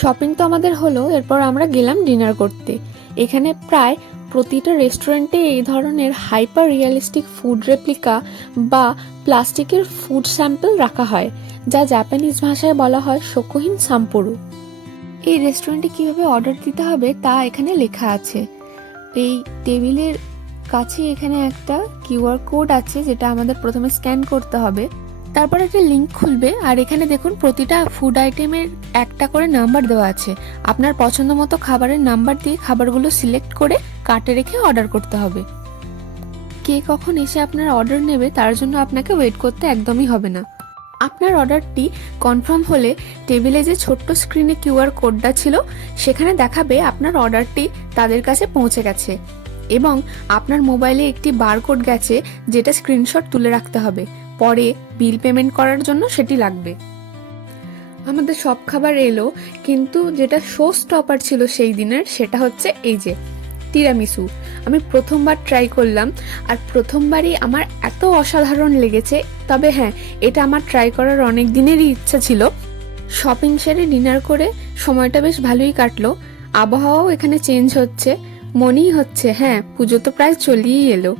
Shopping তো আমাদের হলো, এরপর আমরা গেলাম ডিনার করতে। এখানে প্রায় প্রতিটা রেস্টুরেন্টে এই ধরনের হাইপার রিয়েলিস্টিক ফুড রেপ্লিকা বা প্লাস্টিকের ফুড স্যাম্পল রাখা হয়, যা জাপানিজ ভাষায় বলা হয় শোকুহিন সাম্পোরু। এই রেস্টুরেন্টে কিভাবে অর্ডার দিতে হবে তা এখানে লেখা আছে। এই টেবিলের কাছে এখানে একটা কিউআর কোড আছে, যেটা আমাদের প্রথমে স্ক্যান করতে হবে। তারপর একটা লিংক খুলবে, আর এখানে দেখুন প্রতিটা ফুড আইটেমের একটা করে নাম্বার দেওয়া আছে। আপনার পছন্দ মতো খাবারের নাম্বার দিয়ে খাবারগুলো সিলেক্ট করে কার্টে রেখে অর্ডার করতে হবে। কে কখন এসে আপনার অর্ডার নেবে তার জন্য আপনাকে ওয়েট করতে একদমই হবে না। আপনার অর্ডারটি কনফার্ম হলে টেবিলে যে ছোট্ট স্ক্রিনে কিউআর কোডটা ছিল সেখানে দেখাবে আপনার অর্ডারটি তাদের কাছে পৌঁছে গেছে, এবং আপনার মোবাইলে একটি বারকোড গেছে যেটা স্ক্রিনশট তুলে রাখতে হবে। পরে বিল পেমেন্ট করার জন্য সেটি লাগবে। আমাদের সব খাবার এলো, কিন্তু যেটা শো স্টপার ছিল সেই দিনের সেটা হচ্ছে এই যে তিরামিসু। আমি প্রথমবার ট্রাই করলাম, আর প্রথমবারই আমার এত অসাধারণ লেগেছে। তবে হ্যাঁ, এটা আমার ট্রাই করার অনেক দিনেরই ইচ্ছা ছিল। শপিং সেরে ডিনার করে সময়টা বেশ ভালোই কাটলো। আবহাওয়াও এখানে চেঞ্জ হচ্ছে, মনেই হচ্ছে হ্যাঁ পুজো তো প্রায় চলেই এলো।